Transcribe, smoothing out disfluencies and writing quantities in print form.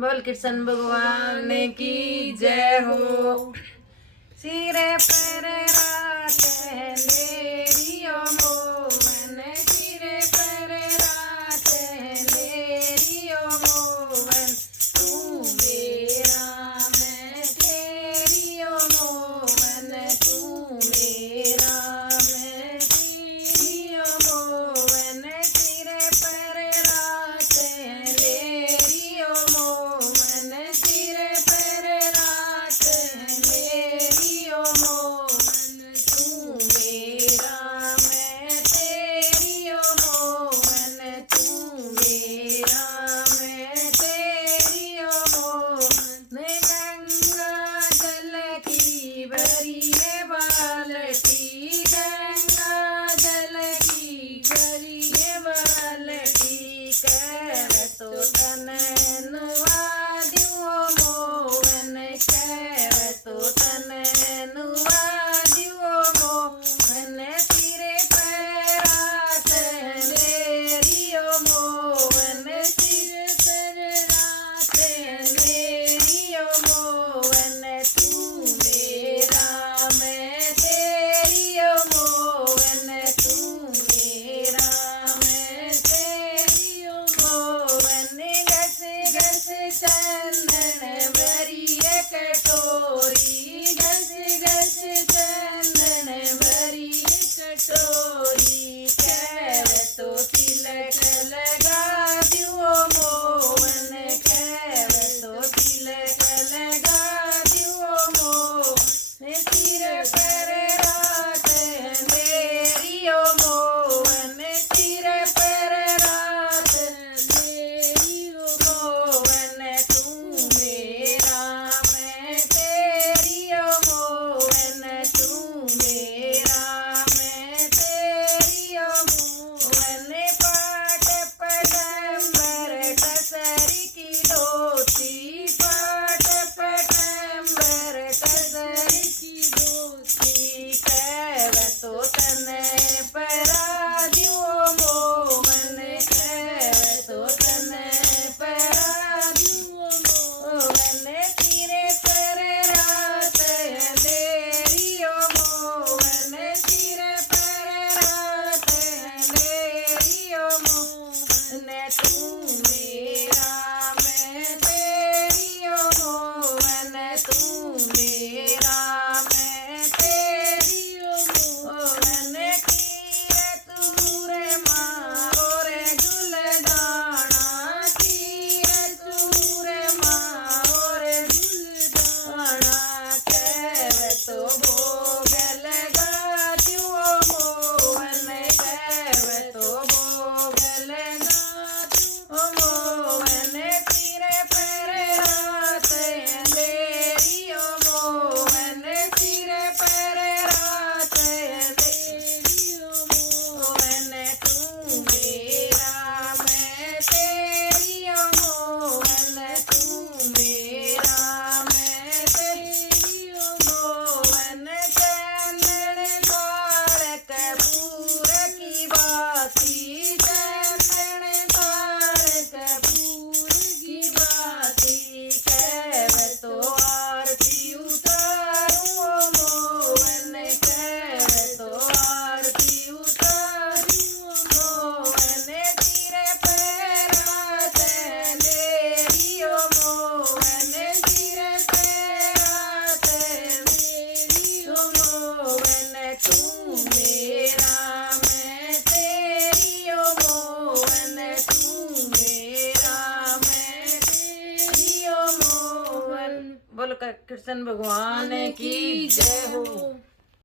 बोल कृष्ण भगवान की जय हो। सिरे पर रात अंधेरियो मोवन, सिरे पर रात अंधेरियो मोवन, तू मेरा मैं तेरियो मोवन, तू मेरा मैं तेरियो मोवन, सिरे पर रात अंधेरियो मोवन, सिरे पर रात अंधेरियो मोवन, तू मेरा मैं तेरियो मोवन, तू मेरा मैं तेरियो मोवन। गंगा जल की भरी है बाल्टी, गंगा जल की भरी है बाल्टी, कर तो तन नुआ दियो मोवन, कर तो तन नुआ दियो मोवन, सिरे पर रात अंधेरियो मोवन, सिरे पर रात अंधेरियो मोवन, तू मेरा मैं तेरियो मोवन, तू मेरा मैं तेरियो मोवन। घस घस चंदन भरी है कटोरी, घस घस चंदन भरी है कटोरी, कर तो तिलक लगा दियो मोवन, कर तो तिलक लगा दियो मोवन, सिर पर रात अंधेरियो मोवन, सिर पर रात अंधेरियो मोवन, तू मेरा मैं तेरियो मोवन, तू मेरा मैं तेरियो मोवन। पाट पटंबर कसरी की धोती, पाट पटंबर कसरी की धोती, कर तो तन परा दियो मोवन, कर तो तन परा दियो मोवन, सिरे पर रात अंधेरियो मोवन, सिरे पर रात अंधेरियो मोवन, तू मेरा मैं तेरियो मोवन, तू मेरा मैं तेरियो मोवन। कीरत मुरे माओ रे गुलदाना, कीरत मुरे माओ रे गुलदाना, कर तो भोग लगा दियो मोवन, कर तो भोग लगा दियो मोवन, सिरे पर रात अंधेरियो मोवन, सिरे पर रात अंधेरियो मोवन, तू मेरा मैं तेरियो मोवन, तू मेरा मैं तेरियो मोवन। चंदन द्वार कपूर की बाती, चंदन द्वार कपूर की बाती, कर तो आरती उतारो मोवन, कर तो आरती उतारो मोवन, सिरे पर रात अंधेरियो मोवन, सिरे पर रात अंधेरियो मोवन, तू मेरा मैं तेरियो मोवन, तू मेरा मैं तेरियो मोवन। बोल कृष्ण भगवान की जय हो।